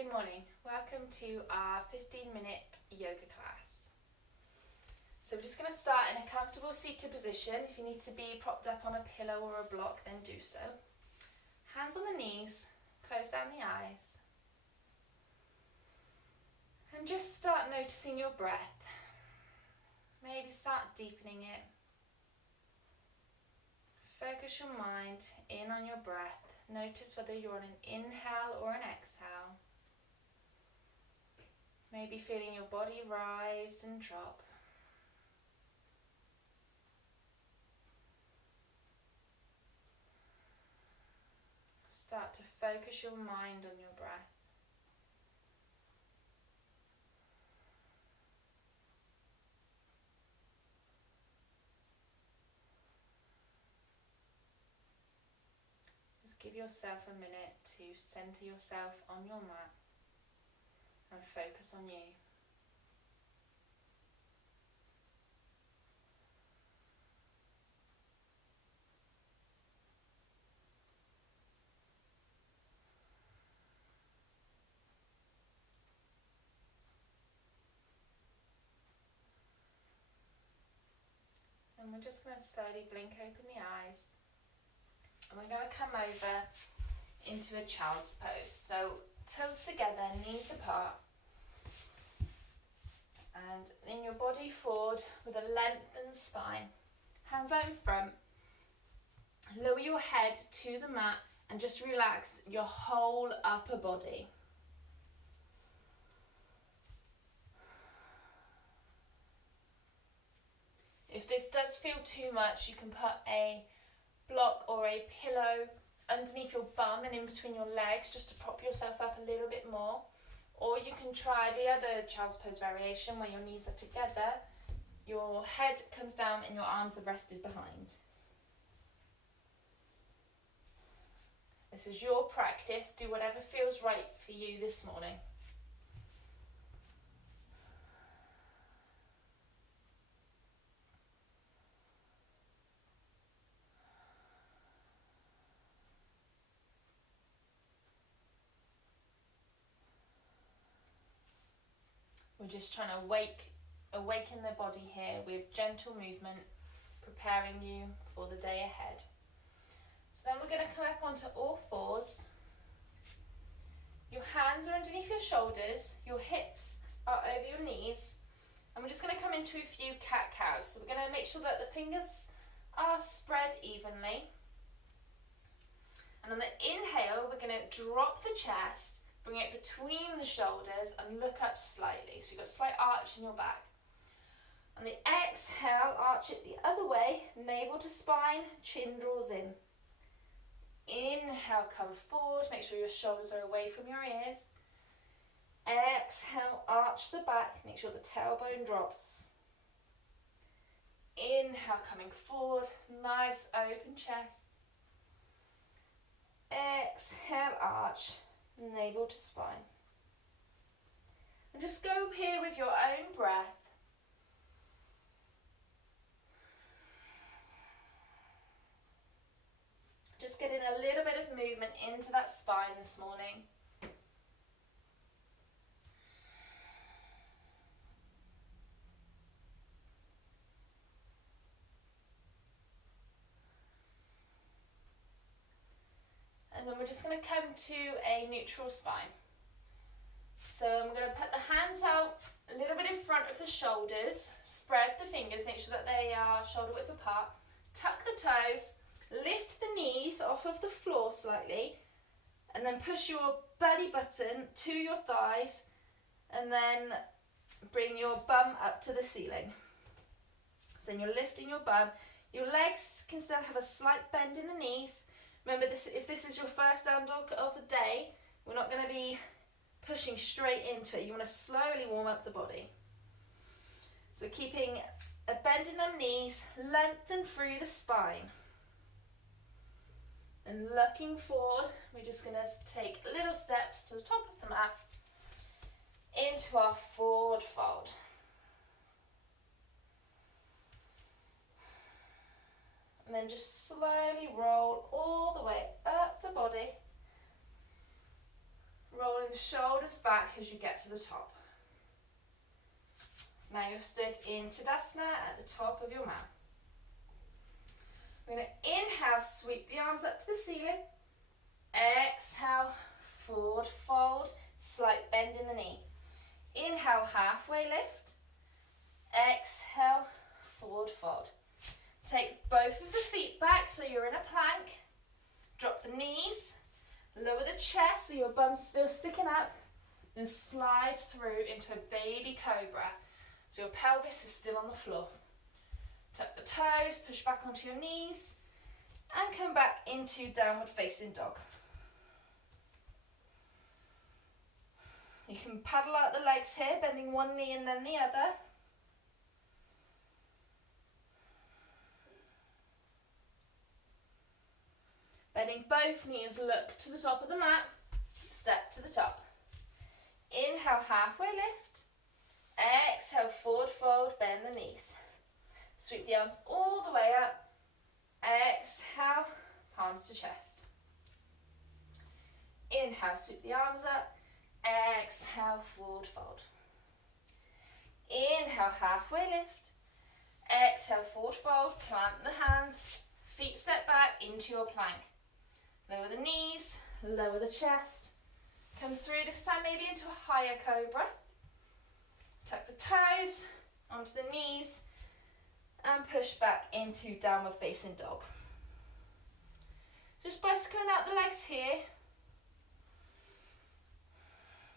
Good morning. Welcome to our 15-minute yoga class. So we're just going to start in a comfortable seated position. If you need to be propped up on a pillow or a block, then do so. Hands on the knees, close down the eyes. And just start noticing your breath. Maybe start deepening it. Focus your mind in on your breath. Notice whether you're on an inhale or an exhale. Maybe feeling your body rise and drop. Start to focus your mind on your breath. Just give yourself a minute to center yourself on your mat and focus on you. And we're just going to slowly blink open the eyes. And we're going to come over into a child's pose. So toes together, knees apart. And in your body forward with a lengthened spine. Hands out in front. Lower your head to the mat and just relax your whole upper body. If this does feel too much, you can put a block or a pillow underneath your bum and in between your legs just to prop yourself up a little bit more. Or you can try the other child's pose variation where your knees are together, your head comes down and your arms are rested behind. This is your practice. Do whatever feels right for you this morning. We're just trying to awaken the body here with gentle movement, preparing you for the day ahead. So then we're going to come up onto all fours. Your hands are underneath your shoulders, your hips are over your knees, and we're just going to come into a few cat-cows. So we're going to make sure that the fingers are spread evenly. And on the inhale, we're going to drop the chest, bring it between the shoulders and look up slightly. So you've got a slight arch in your back. On the exhale, arch it the other way, navel to spine, chin draws in. Inhale, come forward, make sure your shoulders are away from your ears. Exhale, arch the back, make sure the tailbone drops. Inhale, coming forward, nice open chest. Exhale, arch, navel to spine. And just go here with your own breath. Just getting a little bit of movement into that spine this morning. And then we're just going to come to a neutral spine. So I'm going to put the hands out a little bit in front of the shoulders, spread the fingers, make sure that they are shoulder width apart, tuck the toes, lift the knees off of the floor slightly, and then push your belly button to your thighs, and then bring your bum up to the ceiling. So then you're lifting your bum. Your legs can still have a slight bend in the knees. Remember, if this is your first down dog of the day, we're not going to be pushing straight into it. You want to slowly warm up the body. So keeping a bend in the knees, lengthen through the spine. And looking forward, we're just going to take little steps to the top of the mat into our forward fold. And then just slowly roll all the way up the body, rolling the shoulders back as you get to the top. So now you're stood in Tadasana at the top of your mat. We're going to inhale, sweep the arms up to the ceiling. Exhale, forward fold, slight bend in the knee. Inhale, halfway lift. Exhale, forward fold. Take both of the feet back so you're in a plank. Drop the knees, lower the chest so your bum's still sticking up, then slide through into a baby cobra. So your pelvis is still on the floor. Tuck the toes, push back onto your knees, and come back into downward facing dog. You can paddle out the legs here, bending one knee and then the other. Bending both knees, look to the top of the mat, step to the top. Inhale, halfway lift. Exhale, forward fold, bend the knees. Sweep the arms all the way up. Exhale, palms to chest. Inhale, sweep the arms up. Exhale, forward fold. Inhale, halfway lift. Exhale, forward fold, plant the hands. Feet step back into your plank. Lower the knees, lower the chest. Come through this time maybe into a higher cobra. Tuck the toes onto the knees and push back into downward facing dog. Just bicycling out the legs here.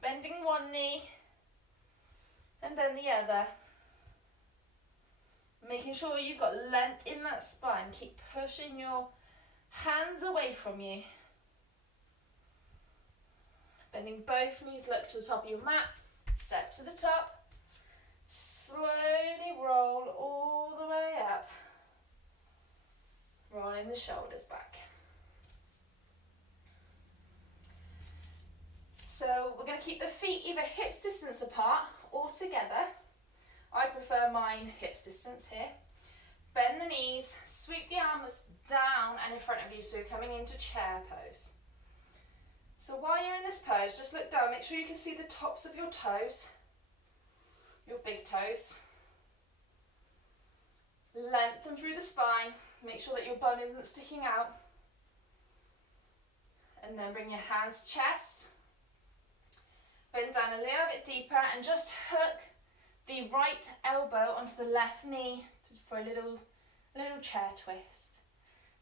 Bending one knee and then the other. Making sure you've got length in that spine. Keep pushing your hands away from you. Bending both knees, look to the top of your mat. Step to the top. Slowly roll all the way up. Rolling the shoulders back. So we're going to keep the feet either hips distance apart or together. I prefer mine hips distance here. Bend the knees, sweep the arms down and in front of you so you're coming into chair pose. So while you're in this pose, just look down, make sure you can see the tops of your toes, your big toes. Lengthen through the spine, make sure that your bum isn't sticking out. And then bring your hands to chest. Bend down a little bit deeper and just hook the right elbow onto the left knee for a little chair twist.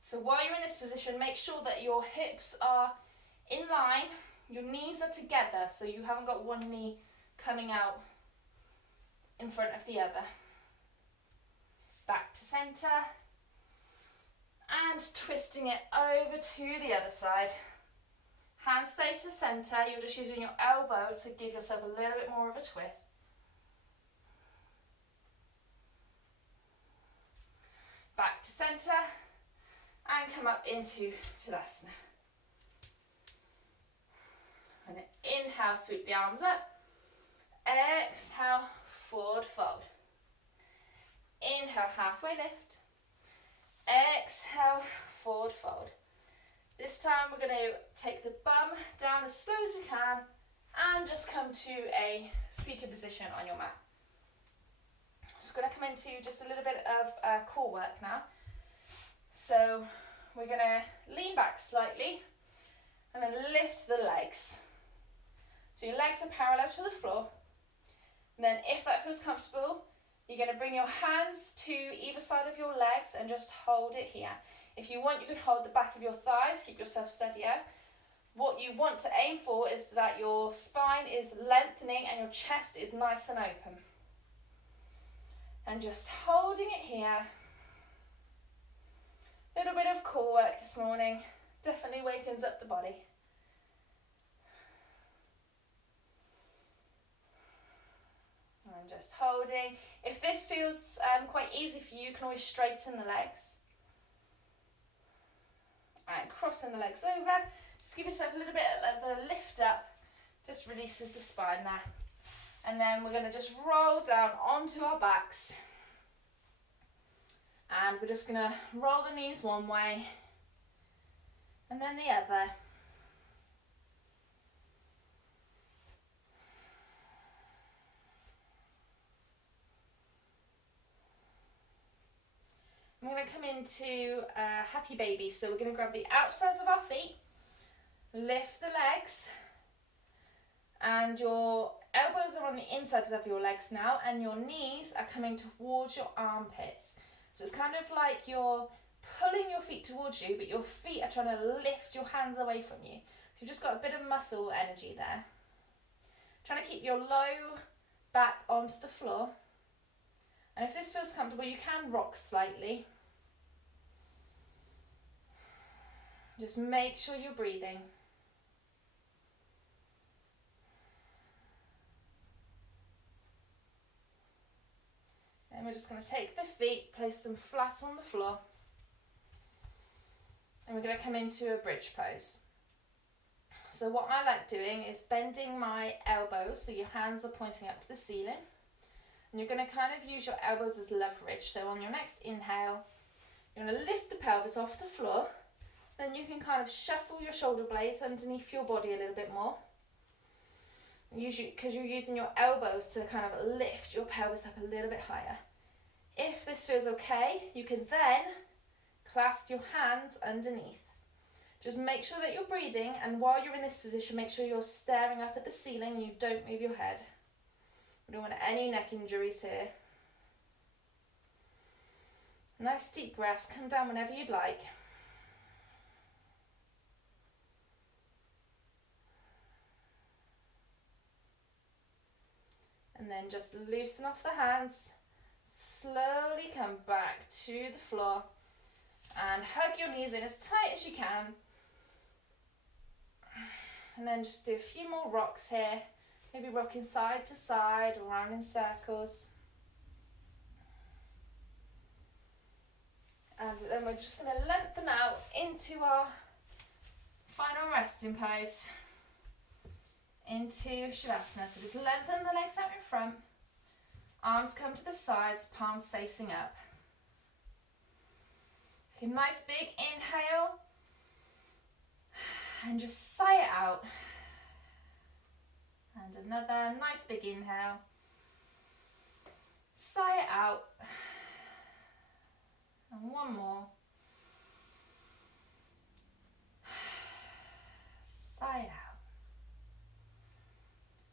So while you're in this position, make sure that your hips are in line, your knees are together, so you haven't got one knee coming out in front of the other. Back to centre, and twisting it over to the other side. Hands stay to centre, you're just using your elbow to give yourself a little bit more of a twist. Back to centre, and come up into Tadasana. And inhale, sweep the arms up. Exhale, forward fold. Inhale, halfway lift. Exhale, forward fold. This time we're going to take the bum down as slow as we can and just come to a seated position on your mat. Just going to come into just a little bit of core work now. So we're going to lean back slightly and then lift the legs. So your legs are parallel to the floor. And then if that feels comfortable, you're going to bring your hands to either side of your legs and just hold it here. If you want, you can hold the back of your thighs, keep yourself steadier. What you want to aim for is that your spine is lengthening and your chest is nice and open. And just holding it here. A little bit of core work this morning. Definitely wakens up the body. I'm just holding. If this feels quite easy for you, you can always straighten the legs. And crossing the legs over. Just give yourself a little bit of a lift up. Just releases the spine there. And then we're going to just roll down onto our backs. And we're just going to roll the knees one way. And then the other. I'm going to come into happy baby. So we're going to grab the outsides of our feet, lift the legs, and your elbows are on the insides of your legs now, and your knees are coming towards your armpits. So it's kind of like you're pulling your feet towards you, but your feet are trying to lift your hands away from you. So you've just got a bit of muscle energy there. Trying to keep your low back onto the floor. And if this feels comfortable, you can rock slightly. Just make sure you're breathing. And we're just going to take the feet, place them flat on the floor. And we're going to come into a bridge pose. So what I like doing is bending my elbows so your hands are pointing up to the ceiling. And you're going to kind of use your elbows as leverage. So on your next inhale, you're going to lift the pelvis off the floor. Then you can kind of shuffle your shoulder blades underneath your body a little bit more. Usually, because you're using your elbows to kind of lift your pelvis up a little bit higher. If this feels okay, you can then clasp your hands underneath. Just make sure that you're breathing, and while you're in this position, make sure you're staring up at the ceiling, you don't move your head. We don't want any neck injuries here. Nice deep breaths, come down whenever you'd like. And then just loosen off the hands, slowly come back to the floor and hug your knees in as tight as you can. And then just do a few more rocks here, maybe rocking side to side, around in circles. And then we're just going to lengthen out into our final resting pose, into Shavasana. So just lengthen the legs out in front, arms come to the sides, palms facing up. Take a nice big inhale and just sigh it out. And another nice big inhale, sigh it out. And one more. Sigh it out.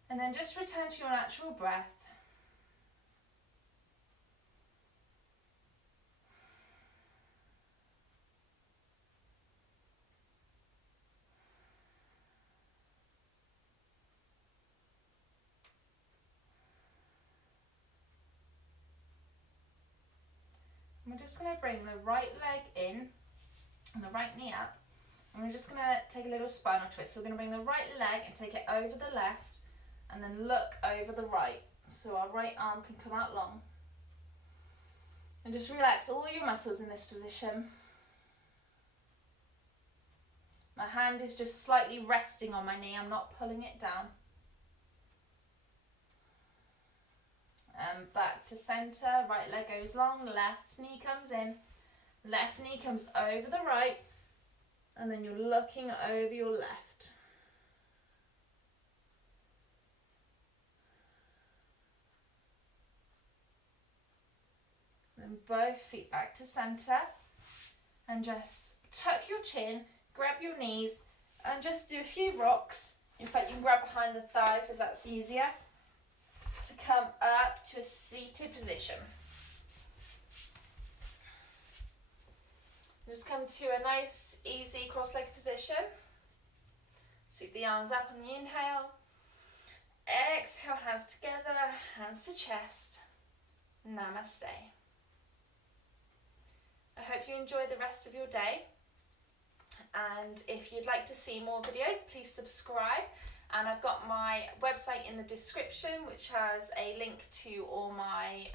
And then just return to your natural breath. We're just going to bring the right leg in and the right knee up, and we're just going to take a little spinal twist. So we're going to bring the right leg and take it over the left, and then look over the right, so our right arm can come out long. And just relax all your muscles in this position. My hand is just slightly resting on my knee, I'm not pulling it down. And back to centre, right leg goes long, left knee comes in, left knee comes over the right, and then you're looking over your left. Then both feet back to centre, and just tuck your chin, grab your knees, and just do a few rocks. In fact, you can grab behind the thighs if that's easier, to come up to a seated position. Just come to a nice, easy cross-legged position. Sweep the arms up on the inhale. Exhale, hands together, hands to chest. Namaste. I hope you enjoy the rest of your day. And if you'd like to see more videos, please subscribe. And I've got my website in the description, which has a link to all my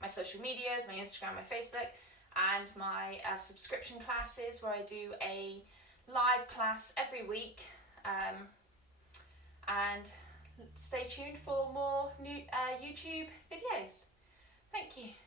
my social medias, my Instagram, my Facebook, and my subscription classes, where I do a live class every week. And stay tuned for more new YouTube videos. Thank you.